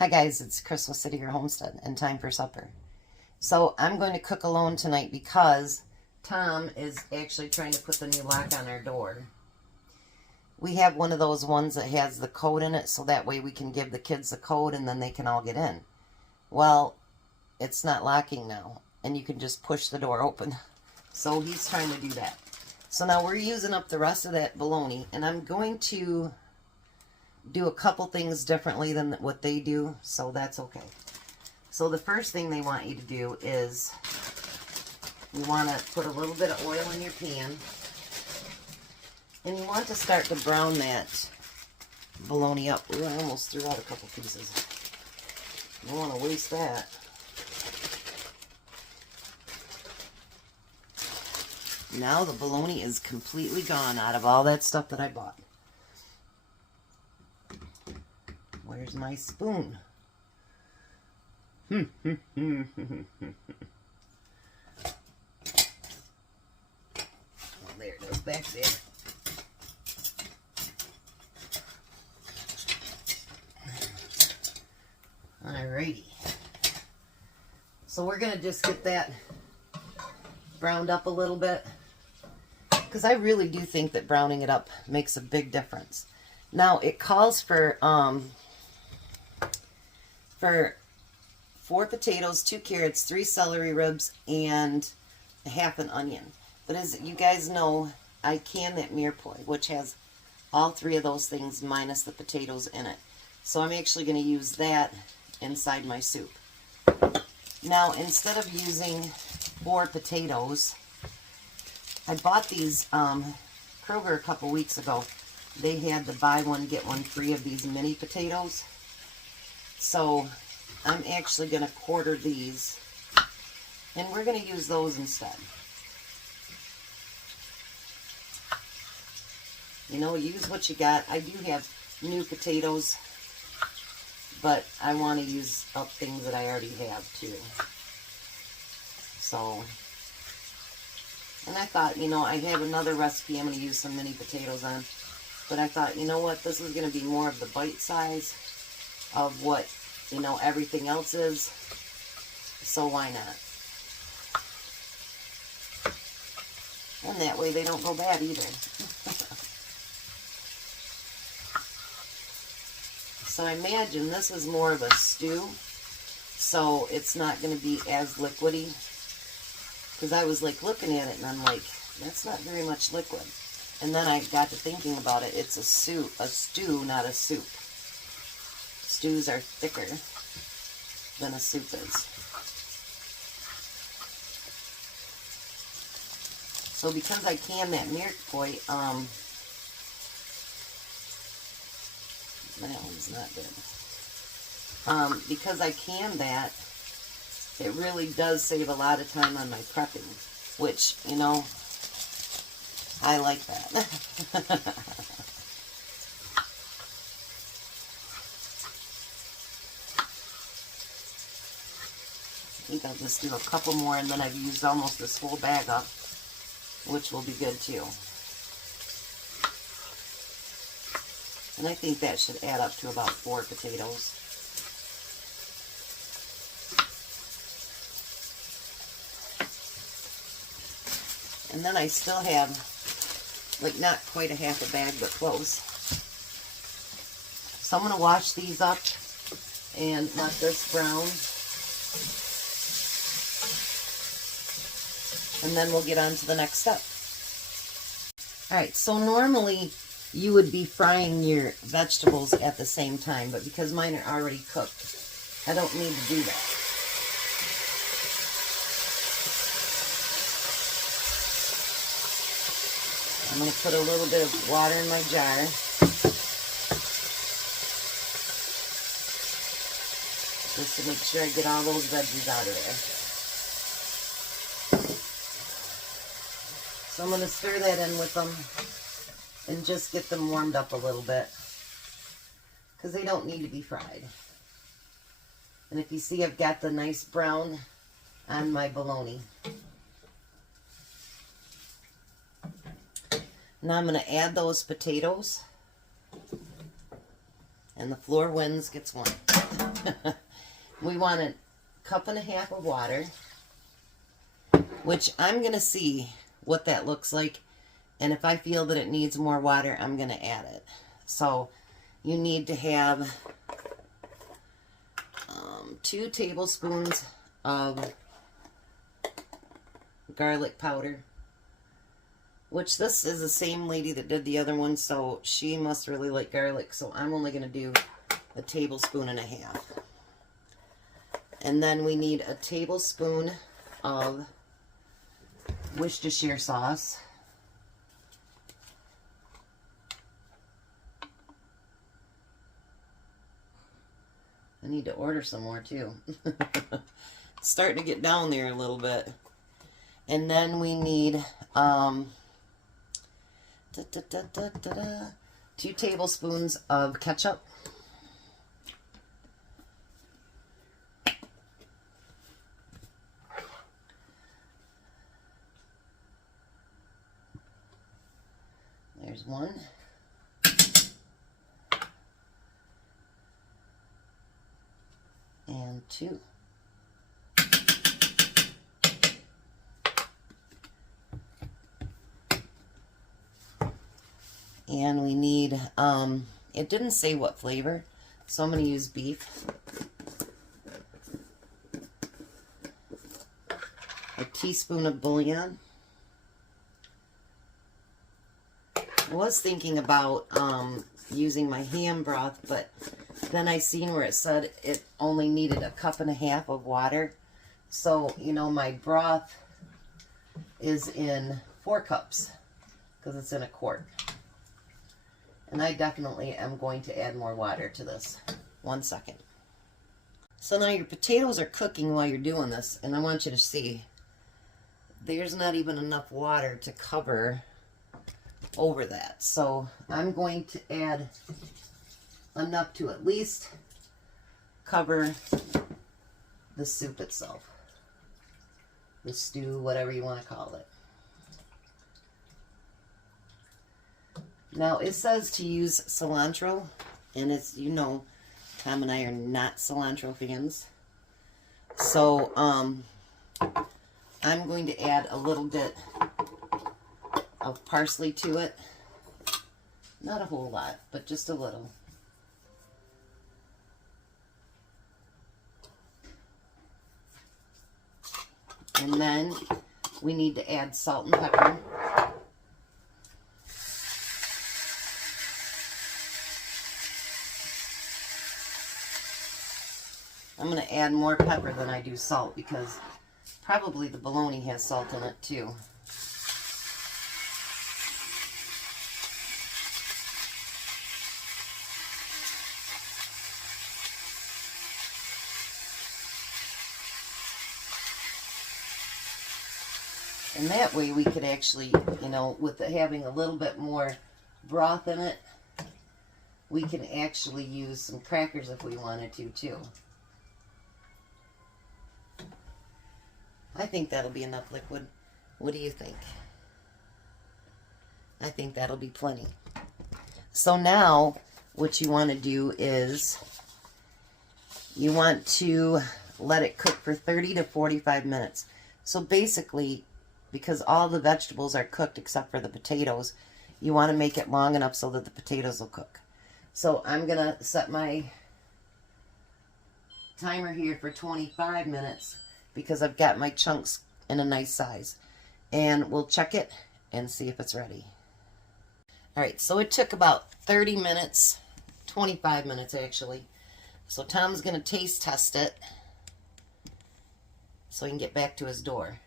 Hi guys, it's Chris with City Your Homestead and time for supper. So I'm going to cook alone tonight because Tom is actually trying to put the new lock on our door. We have one of those ones that has the code in it so that way we can give the kids the code and then they can all get in. Well, it's not locking now and you can just push the door open. So he's trying to do that. So now we're using up the rest of that bologna and I'm going to do a couple things differently than what they do, so that's okay. So the first thing they want you to do is you want to put a little bit of oil in your pan and you want to start to brown that bologna up. Ooh, I almost threw out a couple pieces. Don't want to waste that. Now the bologna is completely gone out of all that stuff that I bought. Where's my spoon? Oh, there it is, back there. Alrighty. So we're going to just get that browned up a little bit, because I really do think that browning it up makes a big difference. Now, it calls for 4 potatoes, 2 carrots, 3 celery ribs, and half an onion. But as you guys know, I can that mirepoix, which has all 3 of those things minus the potatoes in it. So I'm actually going to use that inside my soup. Now, instead of using 4 potatoes, I bought these Kroger a couple weeks ago. They had the buy one, get one free of these mini potatoes. So I'm actually going to quarter these, and we're going to use those instead. You know, use what you got. I do have new potatoes, but I want to use up things that I already have too. So, and I thought, you know, I have another recipe I'm going to use some mini potatoes on, but I thought, you know what, this is going to be more of the bite size of what, you know, everything else is, so why not? And that way they don't go bad either. So I imagine this is more of a stew, so it's not going to be as liquidy, because I was like looking at it and I'm like, that's not very much liquid. And then I got to thinking about it. It's a stew, not a soup. Stews are thicker than a soup is. So because I can that mirepoix, that one's not good. Because I can that, it really does save a lot of time on my prepping, which, you know, I like that. I think I'll just do a couple more and then I've used almost this whole bag up, which will be good too. And I think that should add up to about 4 potatoes. And then I still have, like, not quite a half a bag, but close. So I'm going to wash these up and let this brown. And then we'll get on to the next step. Alright, so normally you would be frying your vegetables at the same time, but because mine are already cooked, I don't need to do that. I'm going to put a little bit of water in my jar. Just to make sure I get all those veggies out of there. So I'm going to stir that in with them and just get them warmed up a little bit, because they don't need to be fried. And if you see, I've got the nice brown on my bologna. Now I'm going to add those potatoes, and the floor wins gets one. We want a cup and a half of water, which I'm going to see what that looks like. And if I feel that it needs more water, I'm going to add it. So you need to have 2 tablespoons of garlic powder, which this is the same lady that did the other one, so she must really like garlic. So I'm only going to do a tablespoon and a half. And then we need a tablespoon of Worcestershire sauce. I need to order some more too. Starting to get down there a little bit. And then we need 2 tablespoons of ketchup. There's 1. And 2. And we need, it didn't say what flavor, so I'm going to use beef. A teaspoon of bouillon. I was thinking about using my ham broth, but then I seen where it said it only needed a cup and a half of water. So, you know, my broth is in 4 cups because it's in a quart. And I definitely am going to add more water to this. 1 second. So now your potatoes are cooking while you're doing this, and I want you to see there's not even enough water to cover over that. So I'm going to add enough to at least cover the soup itself. The stew, whatever you want to call it. Now it says to use cilantro, and it's, you know, Tom and I are not cilantro fans. So I'm going to add a little bit of parsley to it. Not a whole lot, but just a little. And then we need to add salt and pepper. I'm going to add more pepper than I do salt because probably the bologna has salt in it too. And that way we could actually, you know, with it having a little bit more broth in it, we can actually use some crackers if we wanted to too. I think that'll be enough liquid. What do you think? I think that'll be plenty. So now what you want to do is you want to let it cook for 30 to 45 minutes. So basically, because all the vegetables are cooked except for the potatoes, you want to make it long enough so that the potatoes will cook. So I'm going to set my timer here for 25 minutes because I've got my chunks in a nice size. And we'll check it and see if it's ready. Alright, so it took about 30 minutes, 25 minutes actually. So Tom's going to taste test it so he can get back to his door.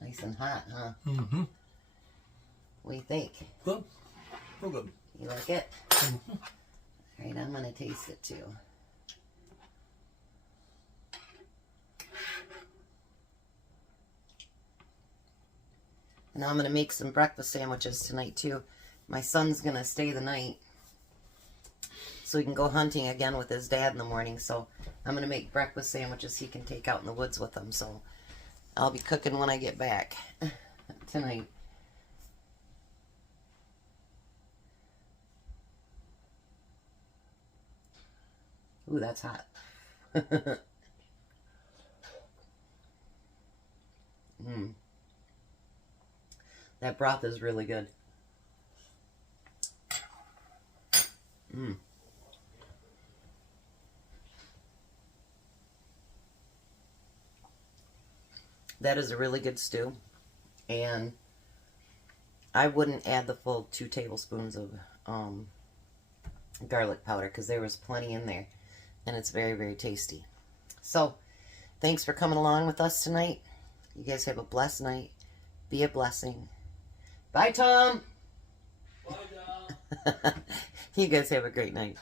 Nice and hot, huh? Mm-hmm. What do you think? Good. Real good. You like it? Mm-hmm. All right, I'm going to taste it too. Now I'm going to make some breakfast sandwiches tonight too. My son's going to stay the night so he can go hunting again with his dad in the morning. So I'm going to make breakfast sandwiches he can take out in the woods with him. So I'll be cooking when I get back tonight. Ooh, that's hot. That broth is really good. That is a really good stew. And I wouldn't add the full 2 tablespoons of garlic powder because there was plenty in there. And it's very, very tasty. So, thanks for coming along with us tonight. You guys have a blessed night. Be a blessing. Bye, Tom. Bye, Dad. You guys have a great night.